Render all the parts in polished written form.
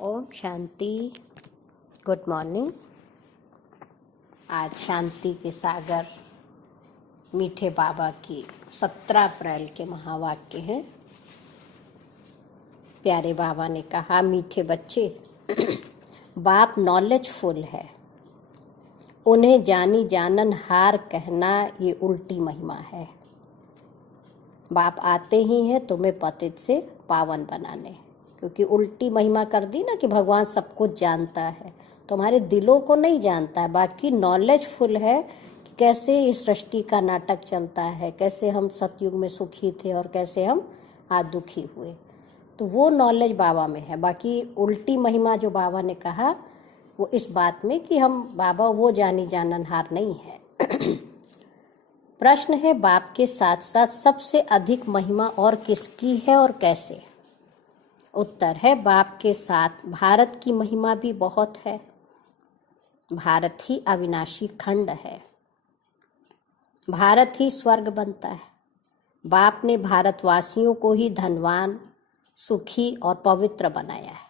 Om Shanti. Good morning. आज शांति के सागर मीठे बाबा की 17 अप्रैल के महावाक्य हैं। प्यारे बाबा ने कहा, मीठे बच्चे, बाप नॉलेजफुल है, उन्हें जानी जानन हार कहना ये उल्टी महिमा है। बाप आते ही हैं तुम्हें पतित से पावन बनाने, क्योंकि उल्टी महिमा कर दी ना कि भगवान सब कुछ जानता है, तुम्हारे दिलों को नहीं जानता है। बाकी नॉलेजफुल है कि कैसे इस सृष्टि का नाटक चलता है, कैसे हम सतयुग में सुखी थे और कैसे हम आज दुखी हुए। तो वो नॉलेज बाबा में है। बाकी उल्टी महिमा जो बाबा ने कहा वो इस बात में कि हम बाबा वो जानी जाननहार नहीं है। प्रश्न है, बाप के साथ साथ सबसे अधिक महिमा और किसकी है और कैसे? उत्तर है, बाप के साथ भारत की महिमा भी बहुत है। भारत ही अविनाशी खंड है, भारत ही स्वर्ग बनता है। बाप ने भारतवासियों को ही धनवान, सुखी और पवित्र बनाया है,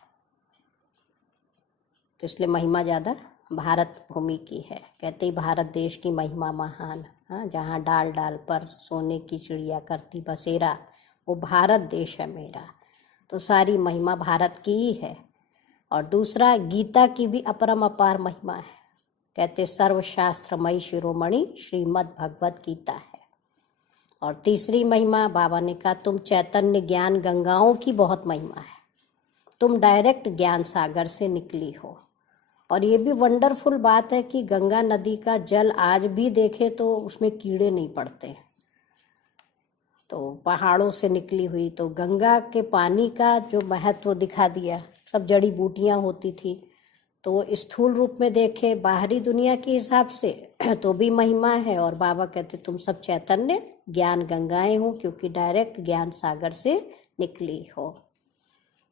तो इसलिए महिमा ज़्यादा भारत भूमि की है। कहते ही भारत देश की महिमा महान। हाँ, जहाँ डाल डाल पर सोने की चिड़िया करती बसेरा, वो भारत देश है मेरा। तो सारी महिमा भारत की ही है। और दूसरा, गीता की भी अपरम अपार महिमा है। कहते सर्वशास्त्रमयी शिरोमणि श्रीमद् भगवत गीता है। और तीसरी महिमा बाबा ने कहा, तुम चैतन्य ज्ञान गंगाओं की बहुत महिमा है, तुम डायरेक्ट ज्ञान सागर से निकली हो। और ये भी वंडरफुल बात है कि गंगा नदी का जल आज भी देखे तो उसमें कीड़े नहीं पड़ते। तो पहाड़ों से निकली हुई, तो गंगा के पानी का जो महत्व दिखा दिया। सब जड़ी बूटियां होती थी, तो वो स्थूल रूप में देखे बाहरी दुनिया के हिसाब से तो भी महिमा है। और बाबा कहते तुम सब चैतन्य ज्ञान गंगाएं हो, क्योंकि डायरेक्ट ज्ञान सागर से निकली हो।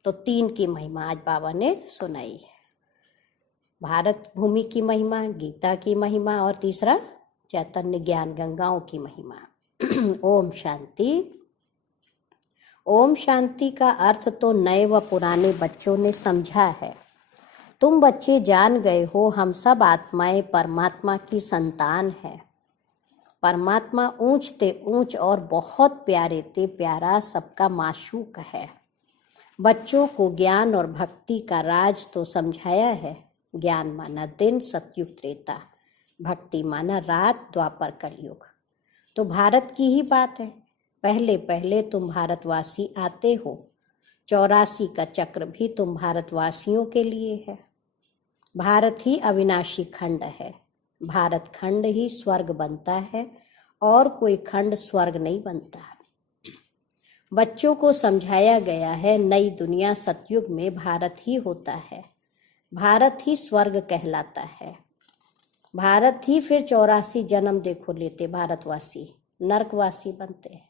तो 3 की महिमा आज बाबा ने सुनाई। भारत भूमि की महिमा, गीता की महिमा, और तीसरा चैतन्य ज्ञान गंगाओं की महिमा। ओम शांति। ओम शांति का अर्थ तो नए व पुराने बच्चों ने समझा है। तुम बच्चे जान गए हो, हम सब आत्माएं परमात्मा की संतान है। परमात्मा ऊंच ते ऊंच और बहुत प्यारे ते प्यारा सबका माशूक है। बच्चों को ज्ञान और भक्ति का राज तो समझाया है। ज्ञान माना दिन सतयुग त्रेता, भक्ति माना रात द्वापर कलयुग। तो भारत की ही बात है। पहले पहले तुम भारतवासी आते हो। 84 का चक्र भी तुम भारतवासियों के लिए है। भारत ही अविनाशी खंड है, भारत खंड ही स्वर्ग बनता है, और कोई खंड स्वर्ग नहीं बनता। बच्चों को समझाया गया है, नई दुनिया सतयुग में भारत ही होता है, भारत ही स्वर्ग कहलाता है। भारत ही फिर 84 जन्म देखो लेते भारतवासी, नरकवासी बनते हैं,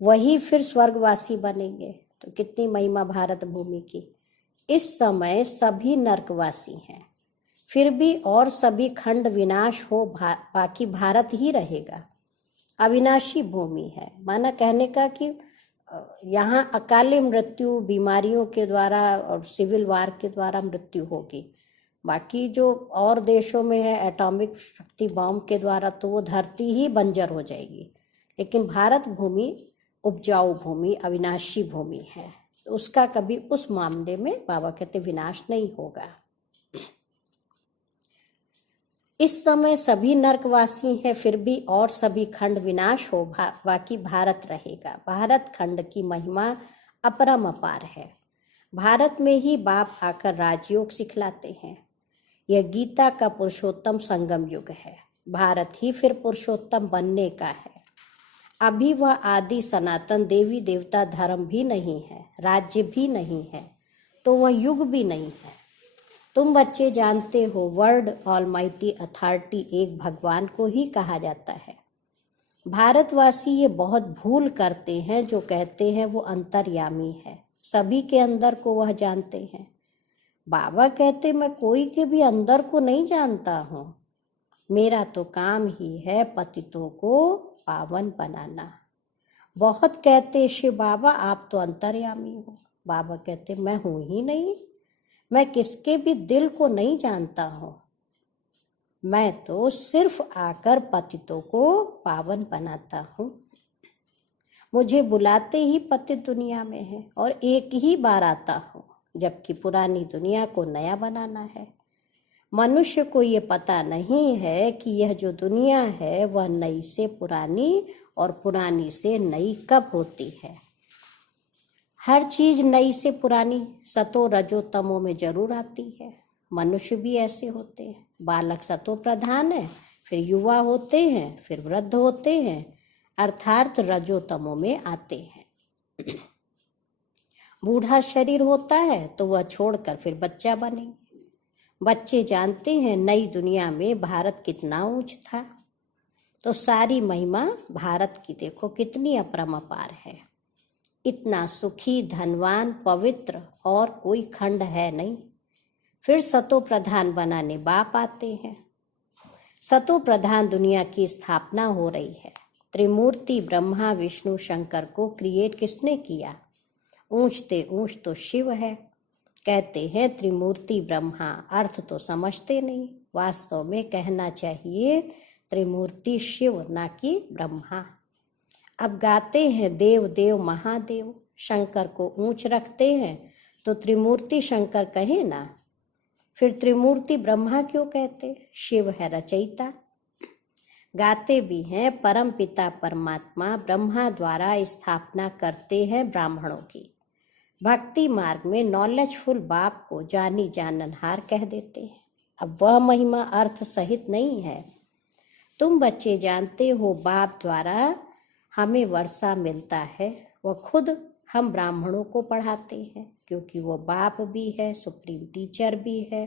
वही फिर स्वर्गवासी बनेंगे। तो कितनी महिमा भारत भूमि की। इस समय सभी नरकवासी हैं, फिर भी और सभी खंड विनाश हो, बाकी भारत ही रहेगा। अविनाशी भूमि है, माना कहने का कि यहाँ अकाली मृत्यु बीमारियों के द्वारा और सिविल वार के द्वारा मृत्यु होगी। बाकी जो और देशों में है एटॉमिक शक्ति बॉम्ब के द्वारा, तो वो धरती ही बंजर हो जाएगी। लेकिन भारत भूमि उपजाऊ भूमि, अविनाशी भूमि है, तो उसका कभी उस मामले में बाबा कहते विनाश नहीं होगा। इस समय सभी नरकवासी हैं, फिर भी और सभी खंड विनाश हो, बाकी भारत रहेगा। भारत खंड की महिमा अपरम अपार है। भारत में ही बाप आकर राजयोग सिखलाते हैं। यह गीता का पुरुषोत्तम संगम युग है। भारत ही फिर पुरुषोत्तम बनने का है। अभी वह आदि सनातन देवी देवता धर्म भी नहीं है, राज्य भी नहीं है, तो वह युग भी नहीं है। तुम बच्चे जानते हो, वर्ल्ड ऑलमाइटी अथॉरिटी एक भगवान को ही कहा जाता है। भारतवासी ये बहुत भूल करते हैं जो कहते हैं वो अंतर्यामी है, सभी के अंदर को वह जानते हैं। बाबा कहते मैं कोई के भी अंदर को नहीं जानता हूँ, मेरा तो काम ही है पतितों को पावन बनाना। बहुत कहते शिव बाबा आप तो अंतर्यामी हो। बाबा कहते मैं हूँ ही नहीं, मैं किसके भी दिल को नहीं जानता हूँ। मैं तो सिर्फ आकर पतितों को पावन बनाता हूँ। मुझे बुलाते ही पतित दुनिया में है और एक ही बार आता हूँ, जबकि पुरानी दुनिया को नया बनाना है। मनुष्य को ये पता नहीं है कि यह जो दुनिया है वह नई से पुरानी और पुरानी से नई कब होती है। हर चीज नई से पुरानी सतो रजो तमो में जरूर आती है। मनुष्य भी ऐसे होते हैं। बालक सतो प्रधान है, फिर युवा होते हैं, फिर वृद्ध होते हैं, अर्थात रजो तमो में आते हैं। बूढ़ा शरीर होता है तो वह छोड़कर फिर बच्चा बनेंगे। बच्चे जानते हैं नई दुनिया में भारत कितना ऊंच था, तो सारी महिमा भारत की देखो कितनी अपरंपार है। इतना सुखी, धनवान, पवित्र और कोई खंड है नहीं। फिर सतो प्रधान बनाने बाप आते हैं। सतो प्रधान दुनिया की स्थापना हो रही है। त्रिमूर्ति ब्रह्मा विष्णु शंकर को क्रिएट किसने किया? ऊंचते ऊंच तो शिव है। कहते हैं त्रिमूर्ति ब्रह्मा, अर्थ तो समझते नहीं। वास्तव में कहना चाहिए त्रिमूर्ति शिव, ना कि ब्रह्मा। अब गाते हैं देव देव महादेव, शंकर को ऊंच रखते हैं तो त्रिमूर्ति शंकर कहे ना। फिर त्रिमूर्ति ब्रह्मा क्यों कहते? शिव है रचयिता। गाते भी हैं परम पिता परमात्मा ब्रह्मा द्वारा स्थापना करते हैं ब्राह्मणों की। भक्ति मार्ग में नॉलेजफुल बाप को जानी जाननहार कह देते हैं। अब वह महिमा अर्थ सहित नहीं है। तुम बच्चे जानते हो बाप द्वारा हमें वर्षा मिलता है। वह खुद हम ब्राह्मणों को पढ़ाते हैं, क्योंकि वो बाप भी है, सुप्रीम टीचर भी है।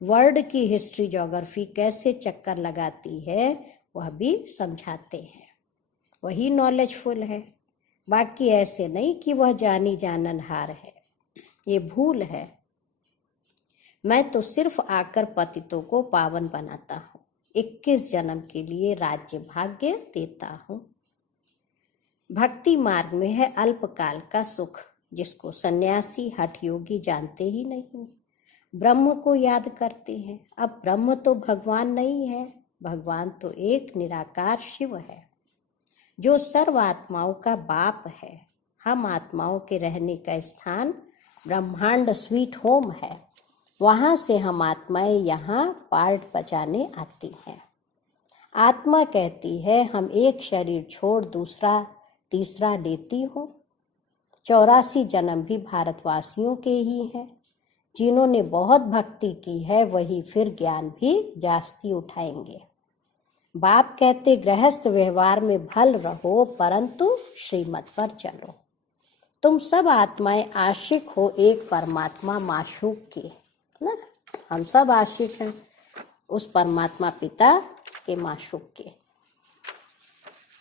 वर्ल्ड की हिस्ट्री ज्योग्राफी कैसे चक्कर लगाती है वह भी समझाते हैं। वही नॉलेजफुल है। बाकी ऐसे नहीं कि वह जानी जाननहार है। ये भूल है। मैं तो सिर्फ आकर पतितों को पावन बनाता हूँ। 21 जन्म के लिए राज्य भाग्य देता हूँ। भक्ति मार्ग में है अल्पकाल का सुख, जिसको सन्यासी हठ योगी जानते ही नहीं। ब्रह्म को याद करते हैं। अब ब्रह्म तो भगवान नहीं है, भगवान तो एक निराकार शिव है, जो सर्व आत्माओं का बाप है। हम आत्माओं के रहने का स्थान ब्रह्मांड स्वीट होम है। वहाँ से हम आत्माएं यहाँ पार्ट बजाने आती हैं। आत्मा कहती है हम एक शरीर छोड़ दूसरा तीसरा लेती हूँ। 84 जन्म भी भारतवासियों के ही हैं। जिन्होंने बहुत भक्ति की है वही फिर ज्ञान भी जास्ती उठाएंगे। बाप कहते गृहस्थ व्यवहार में भल रहो, परंतु श्रीमत पर चलो। तुम सब आत्माएं आशिक हो एक परमात्मा माशूक के, ना? हम सब आशिक हैं उस परमात्मा पिता के माशूक के।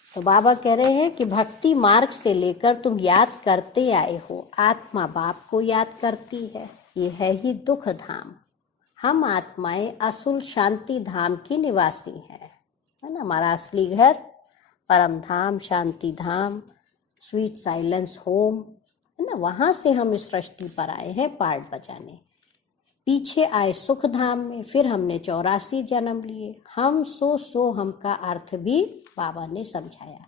तो बाबा कह रहे हैं कि भक्ति मार्ग से लेकर तुम याद करते आए हो। आत्मा बाप को याद करती है। ये है ही दुख धाम। हम आत्माएं असुल शांति धाम की निवासी हैं, है ना? हमारा असली घर परम धाम, शांति धाम, स्वीट साइलेंस होम, है ना? वहाँ से हम इस सृष्टि पर आए हैं पार्ट बजाने। पीछे आए सुख धाम में, फिर हमने 84 जन्म लिए। हम सो हम का अर्थ भी बाबा ने समझाया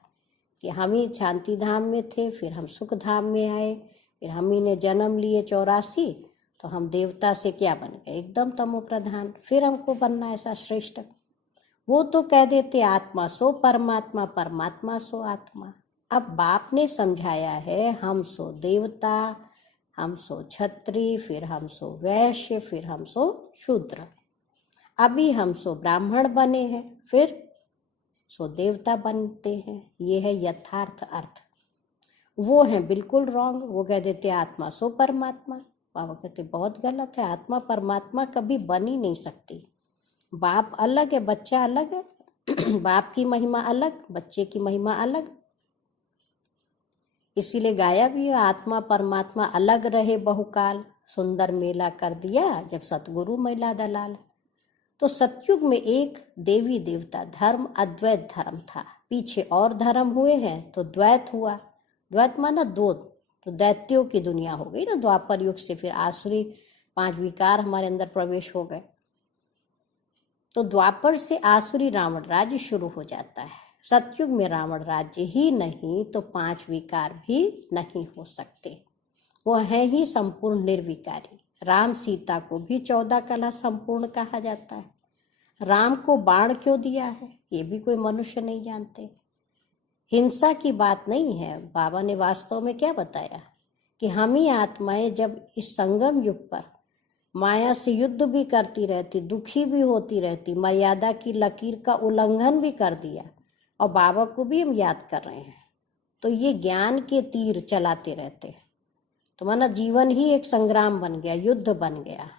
कि हम ही शांति धाम में थे, फिर हम सुख धाम में आए, फिर हम ही ने जन्म लिए 84, तो हम देवता से क्या बन गए? एकदम तमो प्रधान। फिर हमको बनना ऐसा श्रेष्ठ। वो तो कह देते आत्मा सो परमात्मा, परमात्मा सो आत्मा। अब बाप ने समझाया है हम सो देवता, हम सो क्षत्रिय, फिर हम सो वैश्य, फिर हम सो शूद्र। अभी हम सो ब्राह्मण बने हैं, फिर सो देवता बनते हैं। ये है यथार्थ अर्थ। वो है बिल्कुल रॉन्ग। वो कह देते आत्मा सो परमात्मा। बाबा कहते बहुत गलत है। आत्मा परमात्मा कभी बन ही नहीं सकती। बाप अलग है, बच्चा अलग है। बाप की महिमा अलग, बच्चे की महिमा अलग। इसीलिए गाया भी है आत्मा परमात्मा अलग रहे बहुकाल, सुंदर मेला कर दिया जब सतगुरु मैला दलाल। तो सतयुग में एक देवी देवता धर्म अद्वैत धर्म था। पीछे और धर्म हुए हैं तो द्वैत हुआ। द्वैत माना दो, तो दैत्यों की दुनिया हो गई ना द्वापर युग से। फिर आसुरी 5 विकार हमारे अंदर प्रवेश हो गए। तो द्वापर से आसुरी रावण राज्य शुरू हो जाता है। सतयुग में रावण राज्य ही नहीं तो 5 विकार भी नहीं हो सकते। वो है ही संपूर्ण निर्विकारी। राम सीता को भी 14 कला संपूर्ण कहा जाता है। राम को बाण क्यों दिया है ये भी कोई मनुष्य नहीं जानते। हिंसा की बात नहीं है। बाबा ने वास्तव में क्या बताया कि हम ही आत्माएं जब इस संगम युग पर माया से युद्ध भी करती रहती, दुखी भी होती रहती, मर्यादा की लकीर का उल्लंघन भी कर दिया और बाबा को भी हम याद कर रहे हैं, तो ये ज्ञान के तीर चलाते रहते। तो माना जीवन ही एक संग्राम बन गया, युद्ध बन गया।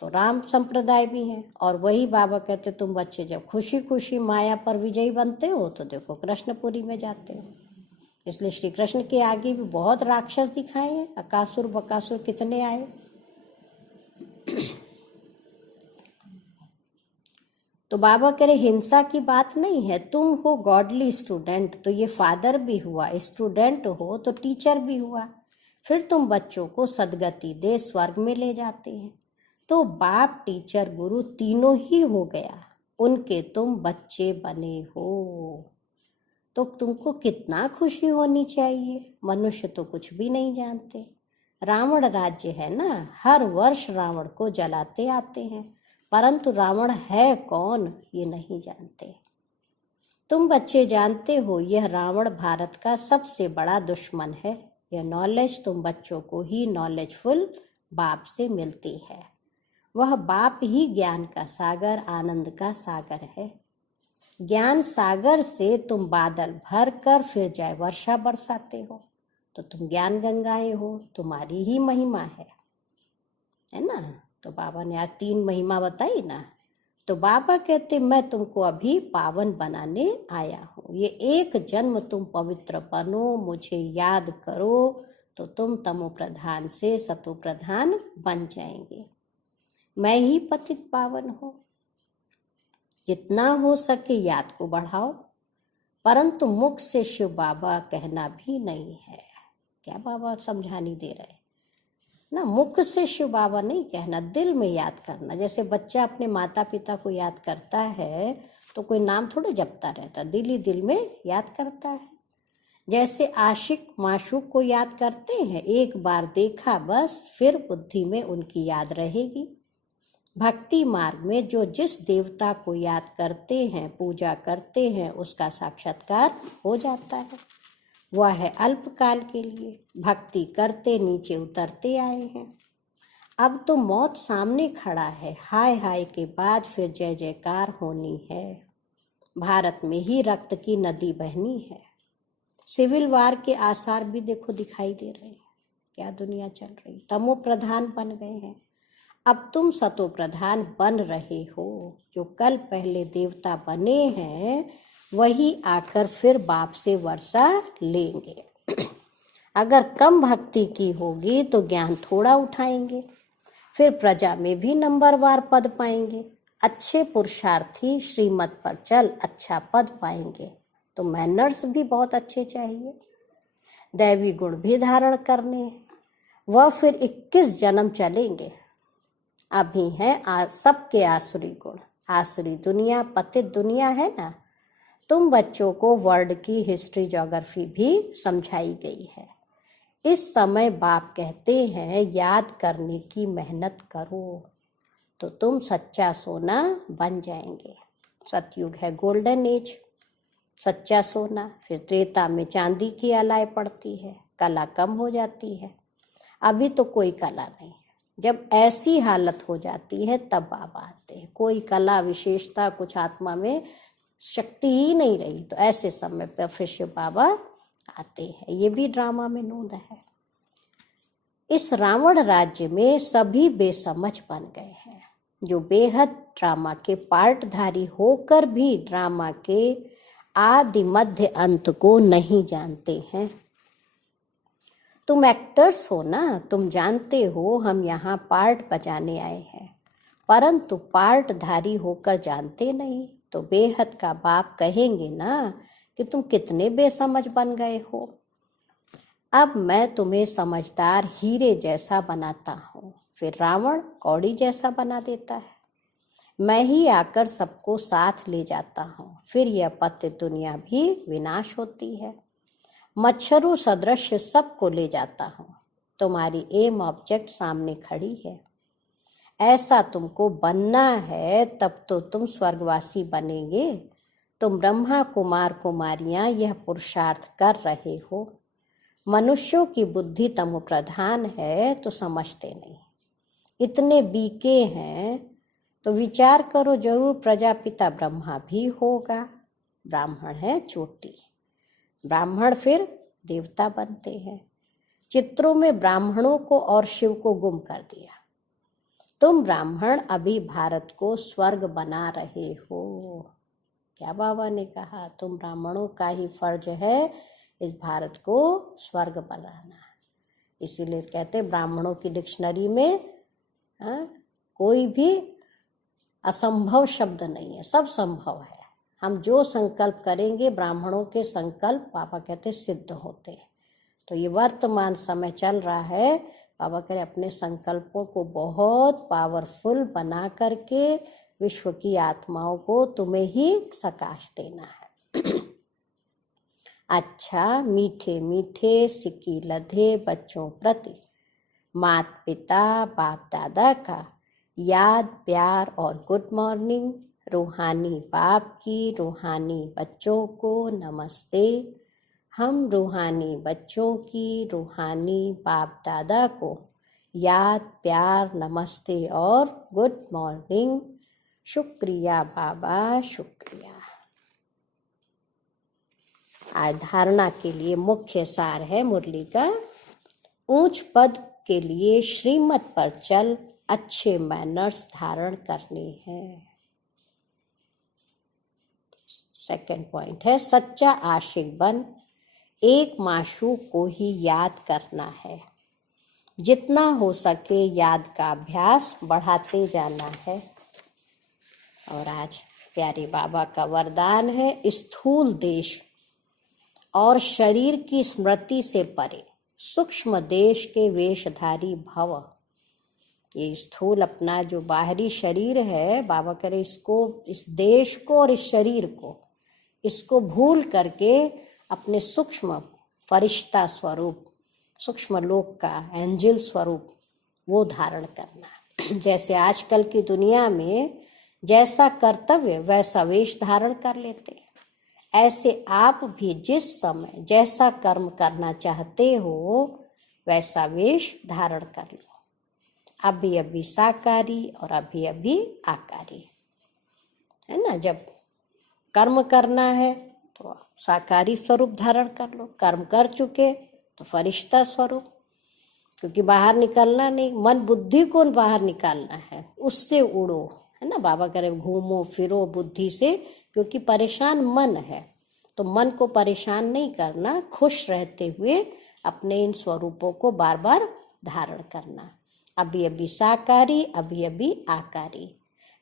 तो राम संप्रदाय भी है और वही बाबा कहते तुम बच्चे जब खुशी खुशी माया पर विजयी बनते हो तो देखो कृष्णपुरी में जाते हो। इसलिए श्री कृष्ण के आगे भी बहुत राक्षस दिखाए हैं। अकासुर बकासुर कितने आए। तो बाबा कह रहे हिंसा की बात नहीं है। तुम हो गॉडली स्टूडेंट, तो ये फादर भी हुआ, स्टूडेंट हो तो टीचर भी हुआ। फिर तुम बच्चों को सदगति दे स्वर्ग में ले जाते हैं। तो बाप टीचर गुरु तीनों ही हो गया, उनके तुम बच्चे बने हो। तो तुमको कितना खुशी होनी चाहिए। मनुष्य तो कुछ भी नहीं जानते। रावण राज्य है ना, हर वर्ष रावण को जलाते आते हैं, परंतु रावण है कौन ये नहीं जानते। तुम बच्चे जानते हो यह रावण भारत का सबसे बड़ा दुश्मन है। यह नॉलेज तुम बच्चों को ही नॉलेजफुल बाप से मिलती है। वह बाप ही ज्ञान का सागर, आनंद का सागर है। ज्ञान सागर से तुम बादल भर कर फिर जाए वर्षा बरसाते हो। तो तुम ज्ञान गंगाएं हो, तुम्हारी ही महिमा है ना। तो बाबा ने आज 3 महिमा बताई ना। तो बाबा कहते मैं तुमको अभी पावन बनाने आया हूँ। ये एक जन्म तुम पवित्र बनो, मुझे याद करो, तो तुम तमो प्रधान से सतो प्रधान बन जाएंगे। मैं ही पतित पावन हूँ। जितना हो सके याद को बढ़ाओ, परंतु मुख से शिव बाबा कहना भी नहीं है। क्या बाबा समझानी दे रहे ना। मुख से शिव बाबा नहीं कहना, दिल में याद करना। जैसे बच्चा अपने माता पिता को याद करता है तो कोई नाम थोड़े जपता रहता, दिल ही दिल में याद करता है। जैसे आशिक माशूक को याद करते हैं, एक बार देखा बस, फिर बुद्धि में उनकी याद रहेगी। भक्ति मार्ग में जो जिस देवता को याद करते हैं, पूजा करते हैं, उसका साक्षात्कार हो जाता है। वह है अल्पकाल के लिए। भक्ति करते नीचे उतरते आए हैं। अब तो मौत सामने खड़ा है। हाय हाय के बाद फिर जय जयकार होनी है। भारत में ही रक्त की नदी बहनी है। सिविल वार के आसार भी देखो दिखाई दे रहे हैं। क्या दुनिया चल रही। तमो प्रधान बन गए हैं। अब तुम सतो प्रधान बन रहे हो। जो कल पहले देवता बने हैं वही आकर फिर बाप से वर्षा लेंगे। अगर कम भक्ति की होगी तो ज्ञान थोड़ा उठाएंगे, फिर प्रजा में भी नंबरवार पद पाएंगे। अच्छे पुरुषार्थी श्रीमत पर चल अच्छा पद पाएंगे। तो मैनर्स भी बहुत अच्छे चाहिए, दैवी गुण भी धारण करने। वह फिर 21 जन्म चलेंगे। अभी हैं सबके आसुरी गुण। आसुरी दुनिया पतित दुनिया है ना। तुम बच्चों को वर्ल्ड की हिस्ट्री ज्योग्राफी भी समझाई गई है। इस समय बाप कहते हैं याद करने की मेहनत करो, तो तुम सच्चा सोना बन जाएंगे। सतयुग है गोल्डन एज, सच्चा सोना। फिर त्रेता में चांदी की अलाय पड़ती है, कला कम हो जाती है। अभी तो कोई कला नहीं। जब ऐसी हालत हो जाती है तब बाबा आते हैं। कोई कला विशेषता कुछ आत्मा में शक्ति ही नहीं रही, तो ऐसे समय पर फिर शिव बाबा आते हैं। ये भी ड्रामा में नोंद है। इस रावण राज्य में सभी बेसमझ बन गए हैं, जो बेहद ड्रामा के पार्टधारी होकर भी ड्रामा के आदि मध्य अंत को नहीं जानते हैं। तुम एक्टर्स हो ना, तुम जानते हो हम यहाँ पार्ट बजाने आए हैं, परंतु पार्टधारी होकर जानते नहीं। तो बेहद का बाप कहेंगे ना कि तुम कितने बेसमझ बन गए हो। अब मैं तुम्हें समझदार हीरे जैसा बनाता हूँ। फिर रावण कौड़ी जैसा बना देता है। मैं ही आकर सबको साथ ले जाता हूँ, फिर यह पत्य दुनिया भी विनाश होती है। मच्छरों सदृश सबको ले जाता हूँ, तुम्हारी एम ऑब्जेक्ट सामने खड़ी है। ऐसा तुमको बनना है तब तो तुम स्वर्गवासी बनेंगे। तुम ब्रह्मा कुमार कुमारियां यह पुरुषार्थ कर रहे हो। मनुष्यों की बुद्धि तमो प्रधान है तो समझते नहीं। इतने बीके हैं तो विचार करो, जरूर प्रजापिता ब्रह्मा भी होगा। ब्राह्मण है चोटी, ब्राह्मण फिर देवता बनते हैं। चित्रों में ब्राह्मणों को और शिव को गुम कर दिया। तुम ब्राह्मण अभी भारत को स्वर्ग बना रहे हो। क्या बाबा ने कहा, तुम ब्राह्मणों का ही फर्ज है इस भारत को स्वर्ग बनाना। इसीलिए कहते ब्राह्मणों की डिक्शनरी में कोई भी असंभव शब्द नहीं है, सब संभव है। हम जो संकल्प करेंगे ब्राह्मणों के संकल्प बाबा कहते सिद्ध होते हैं। तो ये वर्तमान समय चल रहा है, बाबा कह रहे अपने संकल्पों को बहुत पावरफुल बना करके विश्व की आत्माओं को तुम्हें ही सकाश देना है। अच्छा मीठे मीठे सिक्की लधे बच्चों प्रति माता पिता बाप दादा का याद प्यार और गुड मॉर्निंग। रूहानी बाप की रूहानी बच्चों को नमस्ते। हम रूहानी बच्चों की रूहानी बाप दादा को याद प्यार नमस्ते और गुड मॉर्निंग। शुक्रिया बाबा शुक्रिया। आज धारणा के लिए मुख्य सार है मुरली का, ऊंच पद के लिए श्रीमत पर चल, अच्छे मैनर्स धारण करने हैं। सेकंड पॉइंट है सच्चा आशिक बन, एक माशूक को ही याद करना है। जितना हो सके याद का अभ्यास बढ़ाते जाना है। और आज प्यारे बाबा का वरदान है, स्थूल देश और शरीर की स्मृति से परे सूक्ष्म देश के वेशधारी भव। ये स्थूल अपना जो बाहरी शरीर है, बाबा करे इसको, इस देश को और इस शरीर को, इसको भूल करके अपने सूक्ष्म फरिश्ता स्वरूप, सूक्ष्म लोक का एंजल स्वरूप वो धारण करना। जैसे आजकल की दुनिया में जैसा कर्तव्य वैसा वेश धारण कर लेते, ऐसे आप भी जिस समय जैसा कर्म करना चाहते हो वैसा वेश धारण कर लो। अभी अभी साकारी और अभी अभी आकारी, है ना। जब कर्म करना है तो साकारी स्वरूप धारण कर लो, कर्म कर चुके तो फरिश्ता स्वरूप, क्योंकि बाहर निकलना नहीं, मन बुद्धि को बाहर निकालना है, उससे उड़ो, है ना। बाबा करे घूमो फिरो बुद्धि से, क्योंकि परेशान मन है, तो मन को परेशान नहीं करना, खुश रहते हुए अपने इन स्वरूपों को बार बार धारण करना। अभी अभी साकारी अभी अभी आकारी,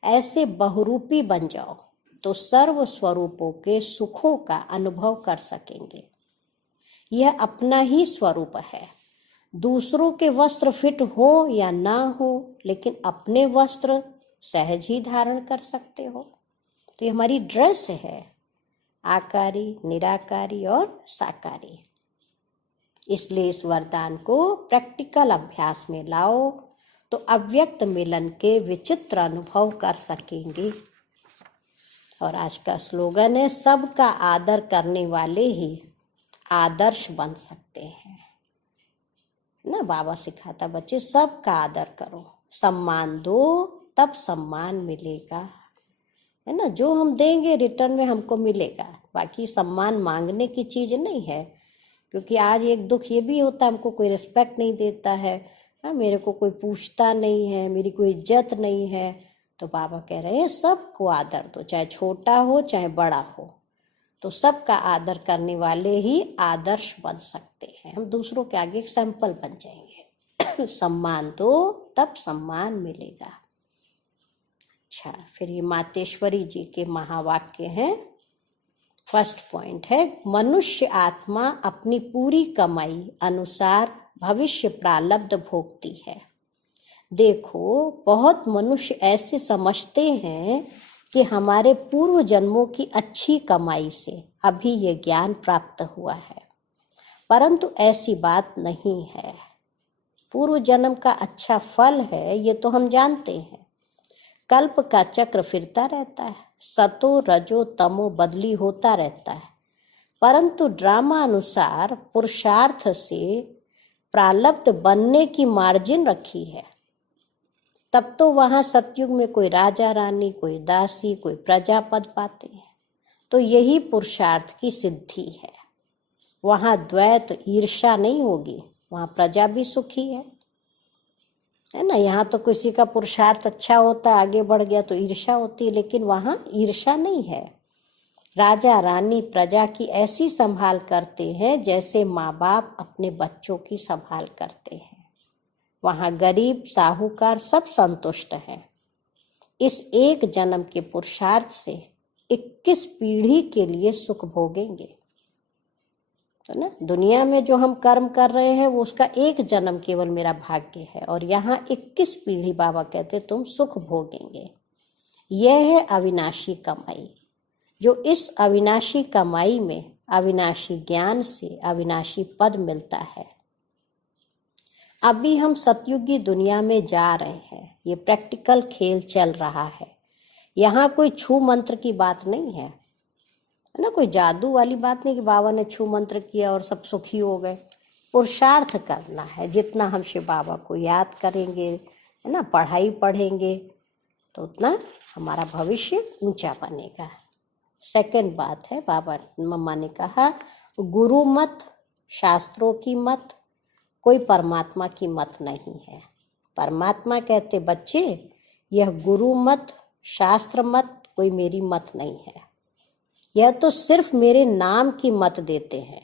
ऐसे बहुरूपी बन जाओ तो सर्व स्वरूपों के सुखों का अनुभव कर सकेंगे। यह अपना ही स्वरूप है। दूसरों के वस्त्र फिट हो या ना हो, लेकिन अपने वस्त्र सहज ही धारण कर सकते हो। तो ये हमारी ड्रेस है, आकारी निराकारी और साकारी। इसलिए इस वरदान को प्रैक्टिकल अभ्यास में लाओ तो अव्यक्त मिलन के विचित्र अनुभव कर सकेंगे। और आज का स्लोगन है, सबका आदर करने वाले ही आदर्श बन सकते हैं ना। बाबा सिखाता बच्चे सबका आदर करो, सम्मान दो तब सम्मान मिलेगा, है ना। जो हम देंगे रिटर्न में हमको मिलेगा। बाकी सम्मान मांगने की चीज नहीं है, क्योंकि आज एक दुख ये भी होता है, हमको कोई रिस्पेक्ट नहीं देता है, मेरे को कोई पूछता नहीं है, मेरी कोई इज्जत नहीं है। तो बाबा कह रहे हैं सबको आदर दो, चाहे छोटा हो चाहे बड़ा हो, तो सबका आदर करने वाले ही आदर्श बन सकते हैं। हम दूसरों के आगे एक सैंपल बन जाएंगे। सम्मान दो तब सम्मान मिलेगा। अच्छा, फिर ये मातेश्वरी जी के महावाक्य हैं। फर्स्ट पॉइंट है, मनुष्य आत्मा अपनी पूरी कमाई अनुसार भविष्य प्रारब्ध भोगती है। देखो, बहुत मनुष्य ऐसे समझते हैं कि हमारे पूर्व जन्मों की अच्छी कमाई से अभी ये ज्ञान प्राप्त हुआ है, परंतु ऐसी बात नहीं है। पूर्व जन्म का अच्छा फल है, ये तो हम जानते हैं। कल्प का चक्र फिरता रहता है, सतो रजो तमो बदली होता रहता है, परंतु ड्रामा अनुसार पुरुषार्थ से प्रारब्ध बनने की मार्जिन रखी है। तब तो वहां सतयुग में कोई राजा रानी, कोई दासी, कोई प्रजा पद पाते हैं। तो यही पुरुषार्थ की सिद्धि है। वहां द्वैत ईर्ष्या नहीं होगी, वहां प्रजा भी सुखी है ना। यहाँ तो किसी का पुरुषार्थ अच्छा होता है, आगे बढ़ गया तो ईर्ष्या होती है, लेकिन वहां ईर्ष्या नहीं है। राजा रानी प्रजा की ऐसी संभाल करते हैं जैसे माँ बाप अपने बच्चों की संभाल करते हैं। वहां गरीब साहूकार सब संतुष्ट हैं। इस एक जन्म के पुरुषार्थ से 21 पीढ़ी के लिए सुख भोगेंगे, तो ना। दुनिया में जो हम कर्म कर रहे हैं वो उसका एक जन्म केवल मेरा भाग्य है, और यहाँ 21 पीढ़ी बाबा कहते तुम सुख भोगेंगे। यह है अविनाशी कमाई। जो इस अविनाशी कमाई में अविनाशी ज्ञान से अविनाशी पद मिलता है। अभी हम सतयुगी दुनिया में जा रहे हैं, ये प्रैक्टिकल खेल चल रहा है। यहाँ कोई छू मंत्र की बात नहीं है ना, कोई जादू वाली बात नहीं कि बाबा ने छू मंत्र किया और सब सुखी हो गए। पुरुषार्थ करना है। जितना हम शिव बाबा को याद करेंगे, है ना, पढ़ाई पढ़ेंगे, तो उतना हमारा भविष्य ऊंचा बनेगा। सेकंड बात है, बाबा मम्मा ने कहा गुरु मत, शास्त्रों की मत, कोई परमात्मा की मत नहीं है। परमात्मा कहते बच्चे यह गुरु मत, शास्त्र मत, कोई मेरी मत नहीं है। यह तो सिर्फ मेरे नाम की मत देते हैं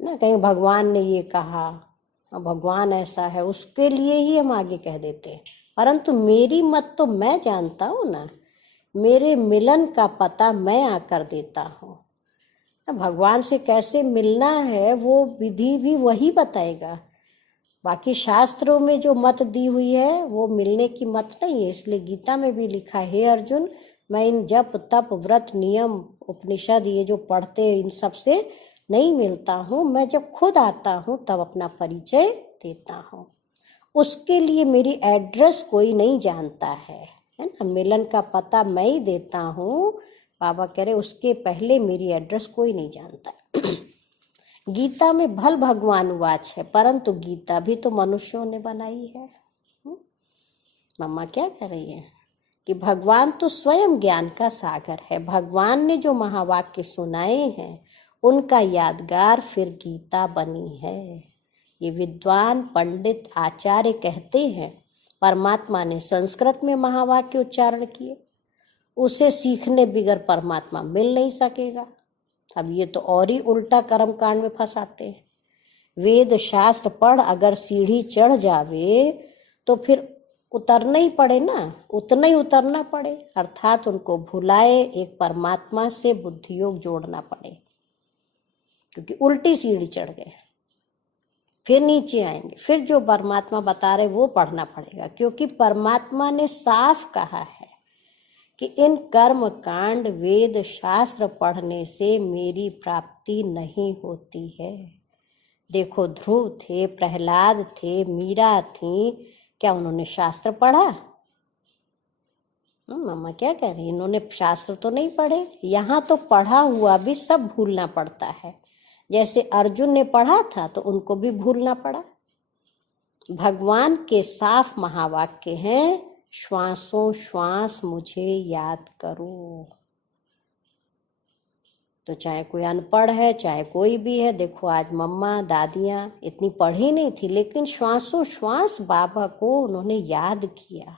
ना। कहीं भगवान ने ये कहा, भगवान ऐसा है, उसके लिए ही हम आगे कह देते हैं, परंतु मेरी मत तो मैं जानता हूँ ना। मेरे मिलन का पता मैं आकर देता हूँ। भगवान से कैसे मिलना है वो विधि भी वही बताएगा। बाकी शास्त्रों में जो मत दी हुई है वो मिलने की मत नहीं है। इसलिए गीता में भी लिखा है, हे अर्जुन, मैं इन जप तप व्रत नियम उपनिषद ये जो पढ़ते इन सब से नहीं मिलता हूँ। मैं जब खुद आता हूँ तब अपना परिचय देता हूँ। उसके लिए मेरी एड्रेस कोई नहीं जानता है ना। मिलन का पता मैं ही देता हूँ। बाबा कह रहे उसके पहले मेरी एड्रेस कोई नहीं जानता। गीता में भल भगवान वाच है, परंतु गीता भी तो मनुष्यों ने बनाई है। मम्मा क्या कह रही है कि भगवान तो स्वयं ज्ञान का सागर है। भगवान ने जो महावाक्य सुनाए हैं उनका यादगार फिर गीता बनी है। ये विद्वान पंडित आचार्य कहते हैं परमात्मा ने संस्कृत में महावाक्य उच्चारण किए, उसे सीखने बिगर परमात्मा मिल नहीं सकेगा। अब ये तो और ही उल्टा कर्म कांड में फंसाते हैं। वेद शास्त्र पढ़ अगर सीढ़ी चढ़ जावे तो फिर उतरना ही पड़े ना, उतना ही उतरना पड़े, अर्थात उनको भुलाए एक परमात्मा से बुद्धि योग जोड़ना पड़े, क्योंकि उल्टी सीढ़ी चढ़ गए। फिर नीचे आएंगे, फिर जो परमात्मा बता रहे वो पढ़ना पड़ेगा, क्योंकि परमात्मा ने साफ कहा है कि इन कर्म कांड वेद शास्त्र पढ़ने से मेरी प्राप्ति नहीं होती है। देखो, ध्रुव थे, प्रहलाद थे, मीरा थी, क्या उन्होंने शास्त्र पढ़ा? मम्मा क्या कह रही, इन्होंने शास्त्र तो नहीं पढ़े। यहाँ तो पढ़ा हुआ भी सब भूलना पड़ता है। जैसे अर्जुन ने पढ़ा था तो उनको भी भूलना पड़ा। भगवान के साफ महावाक्य हैं, श्वासों श्वास मुझे याद करो। तो चाहे कोई अनपढ़ है, चाहे कोई भी है, देखो आज मम्मा दादियाँ इतनी पढ़ी नहीं थी, लेकिन श्वासों श्वास बाबा को उन्होंने याद किया,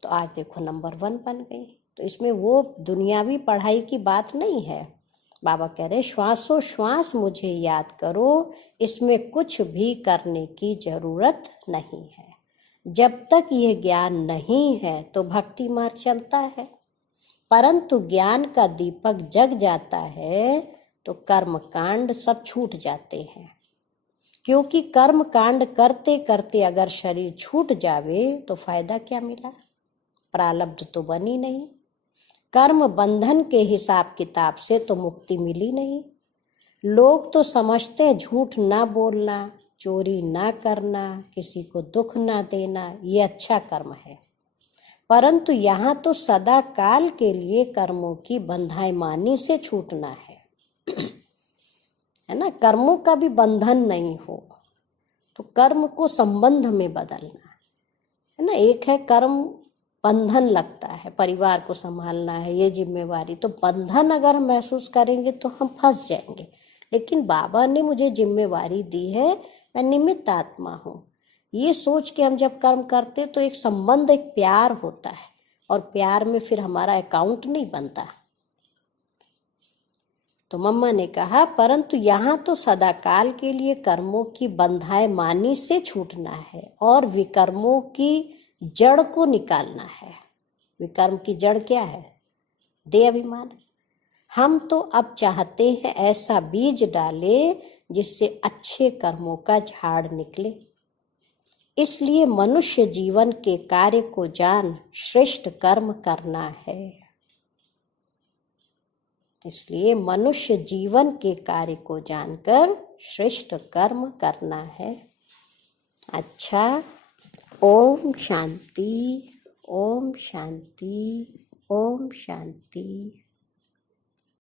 तो आज देखो नंबर 1 बन गई। तो इसमें वो दुनियावी पढ़ाई की बात नहीं है। बाबा कह रहे श्वासों श्वास मुझे याद करो, इसमें कुछ भी करने की जरूरत नहीं है। जब तक ये ज्ञान नहीं है तो भक्ति मार्ग चलता है, परंतु ज्ञान का दीपक जग जाता है तो कर्म कांड सब छूट जाते हैं। क्योंकि कर्म कांड करते करते अगर शरीर छूट जावे तो फायदा क्या मिला, प्रारब्ध तो बनी नहीं। कर्म बंधन के हिसाब किताब से तो मुक्ति मिली नहीं। लोग तो समझते हैं झूठ ना बोलना, चोरी ना करना, किसी को दुख ना देना ये अच्छा कर्म है, परंतु यहाँ तो सदा काल के लिए कर्मों की बंधाईमानी से छूटना है ना। कर्मों का भी बंधन नहीं हो तो कर्म को संबंध में बदलना है ना। एक है कर्म बंधन लगता है, परिवार को संभालना है, ये जिम्मेवारी, तो बंधन अगर हम महसूस करेंगे तो हम फंस जाएंगे। लेकिन बाबा ने मुझे जिम्मेवारी दी है, मैं निमित्त आत्मा हूँ, ये सोच के हम जब कर्म करते तो एक संबंध, एक प्यार होता है, और प्यार में फिर हमारा अकाउंट नहीं बनता। तो मम्मा ने कहा परंतु यहाँ तो सदाकाल के लिए कर्मों की बंधाईमानी से छूटना है और विकर्मों की जड़ को निकालना है। विकर्म की जड़ क्या है, देह अभिमान। हम तो अब चाहते हैं ऐसा बीज डाले जिससे अच्छे कर्मों का झाड़ निकले। इसलिए मनुष्य जीवन के कार्य को जान श्रेष्ठ कर्म करना है। इसलिए मनुष्य जीवन के कार्य को जानकर श्रेष्ठ कर्म करना है। अच्छा, ओम शांति, ओम शांति, ओम शांति।